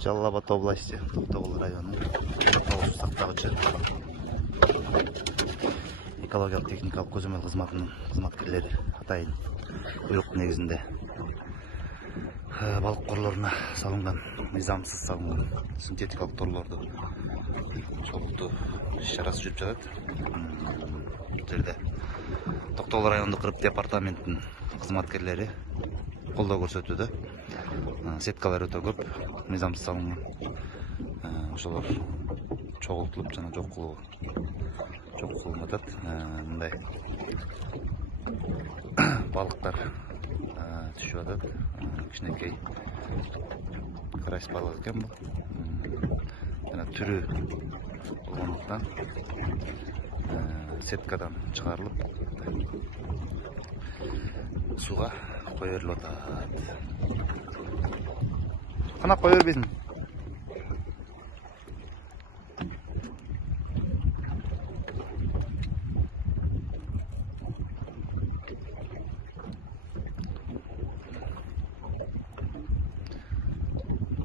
Жалал Абад области, Токтогул району, Тоғыз сақтағычы экологиялық техникалық көзөмөл кызматынын кызматкерлери атайын буйрук негизинде балык корлоруна салынган, мыйзамсыз салынган синтетикалык торлорду чогултуу иш-чарасы жүрүп жатат. Бул жерде Токтогул райондук кырып департаментинин кызматкерлери колдоо көрсөтүүдө. Сеткалар өтө көп, мыйзамсыз салынган. Ошолор чогултулуп жана жок кылынып атат. Мындай балыктар түшүп атат. Кичинекей карась балык экен бул. Жана түрү болгондуктан сеткадан чыгарылып сууга кое берилип атат. Канак кое бербейсиң?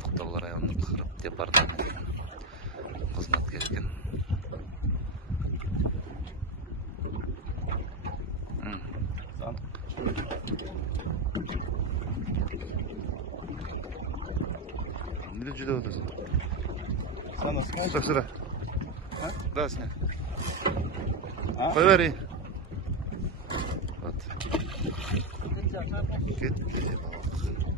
Токтогул райондук кырып департаментинин кызматкери экен. Emre cüde otursun. Sana sıkar. Sıra sıra. Ha? Daha sıra. Ha? Koy vereyim. At. Gitti bak.